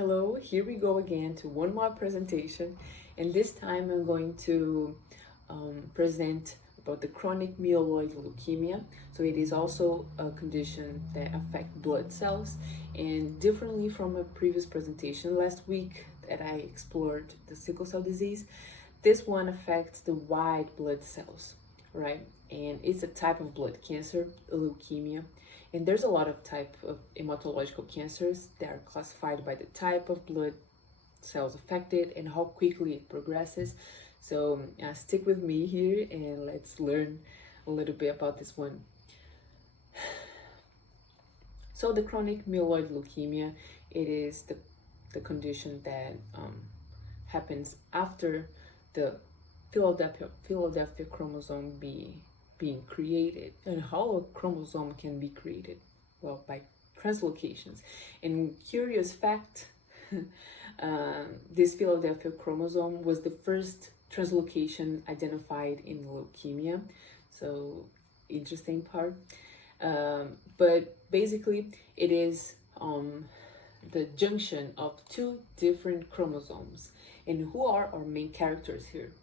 Hello, here we go again to one more presentation, and this time I'm going to present about the chronic myeloid leukemia. So it is also a condition that affects blood cells, and differently from a previous presentation last week that I explored the sickle cell disease, this one affects the white blood cells, right? And it's a type of blood cancer, leukemia. And there's a lot of type of hematological cancers that are classified by the type of blood cells affected and how quickly it progresses. So stick with me here and let's learn a little bit about this one. So the chronic myeloid leukemia, it is the condition that happens after the Philadelphia chromosome being created. And how a chromosome can be created? Well, by translocations. And curious fact, this Philadelphia chromosome was the first translocation identified in leukemia. So interesting part. But basically it is the junction of two different chromosomes. And who are our main characters here?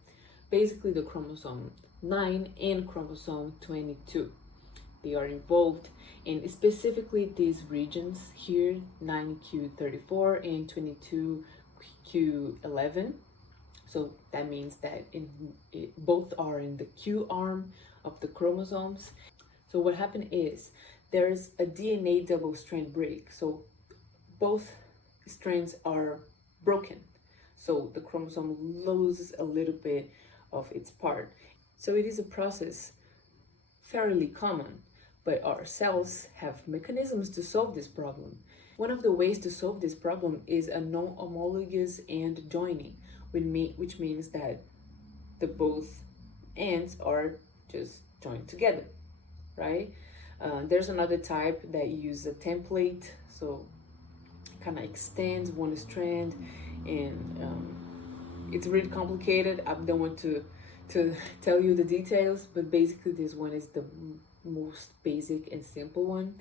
Basically the chromosome 9 and chromosome 22. They are involved in specifically these regions here, 9q34 and 22q11. So that means that both are in the Q arm of the chromosomes. So what happened is there's a DNA double strand break. So both strands are broken. So the chromosome loses a little bit of its part. So it is a process fairly common, but our cells have mechanisms to solve this problem. One of the ways to solve this problem is a non-homologous end joining, which means that the both ends are just joined together, right? There's another type that uses a template, so kind of extends one strand, and it's really complicated. I don't want to tell you the details, but basically this one is the most basic and simple one,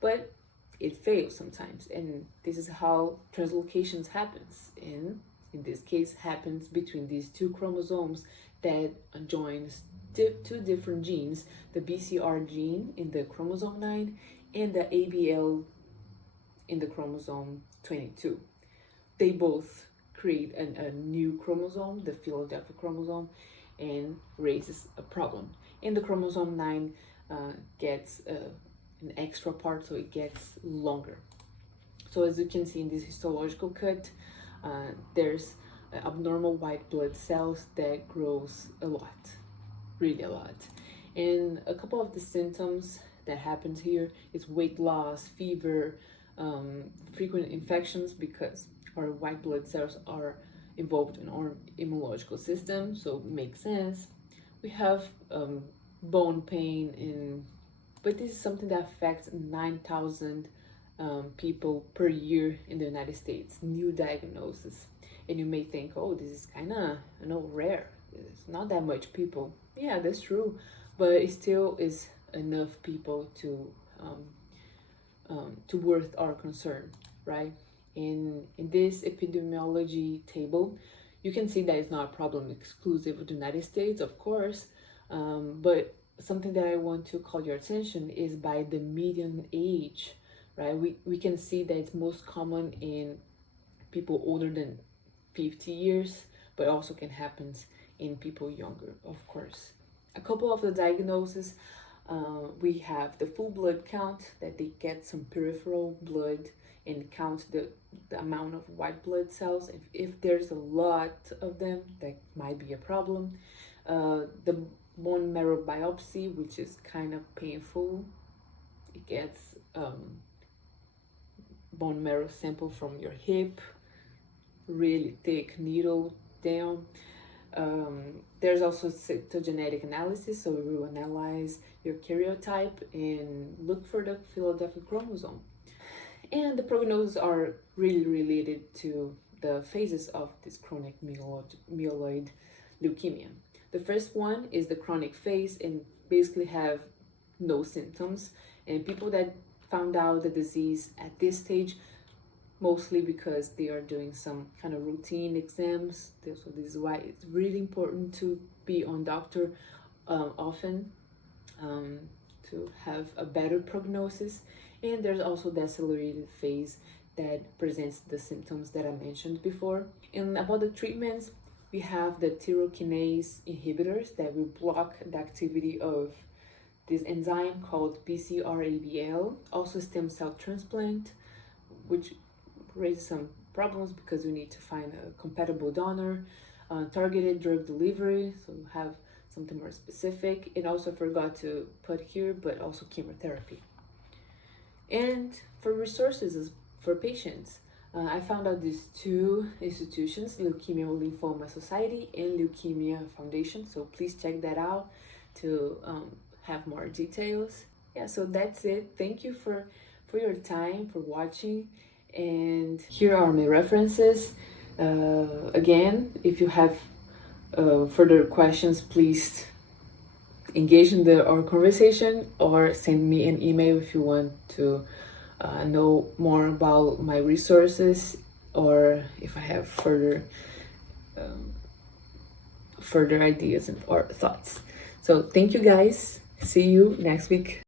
but it fails sometimes, and this is how translocations happens, and in this case happens between these two chromosomes that joins two different genes, the BCR gene in the chromosome 9 and the ABL in the chromosome 22. They both create a new chromosome, the Philadelphia chromosome, and raises a problem. And the chromosome 9 gets an extra part, so it gets longer. So as you can see in this histological cut, there's abnormal white blood cells that grows a lot, really a lot. And a couple of the symptoms that happens here is weight loss, fever, frequent infections, because our white blood cells are involved in our immunological system, so it makes sense. We have bone pain, but this is something that affects 9,000 people per year in the United States, new diagnosis. And you may think, oh, this is kind of rare. It's not that much people. Yeah, that's true, but it still is enough people to worth our concern, right? In this epidemiology table, you can see that it's not a problem exclusive of the United States, of course, but something that I want to call your attention is by the median age, right? We can see that it's most common in people older than 50 years, but also can happen in people younger, of course. A couple of the diagnoses, we have the full blood count, that they get some peripheral blood and count the amount of white blood cells. If there's a lot of them, that might be a problem. The bone marrow biopsy, which is kind of painful. It gets bone marrow sample from your hip, really thick needle down. There's also cytogenetic analysis, so we will analyze your karyotype and look for the Philadelphia chromosome. And the prognosis are really related to the phases of this chronic myeloid leukemia. The first one is the chronic phase, and basically have no symptoms. And people that found out the disease at this stage mostly because they are doing some kind of routine exams. So this is why it's really important to be on doctor often, um, to have a better prognosis. And there's also the accelerated phase that presents the symptoms that I mentioned before. And about the treatments, we have the tyrokinase inhibitors that will block the activity of this enzyme called BCR-ABL, also stem cell transplant, which raises some problems because we need to find a compatible donor, targeted drug delivery, so we have something more specific, and also forgot to put here, but also chemotherapy. And for resources for patients, I found out these two institutions, Leukemia Lymphoma Society and Leukemia Foundation, so please check that out to have more details. Yeah, so that's it. Thank you for your time, for watching, and here are my references. Again, if you have further questions, please engage in our conversation or send me an email if you want to know more about my resources, or if I have further ideas or thoughts. So thank you guys. See you next week.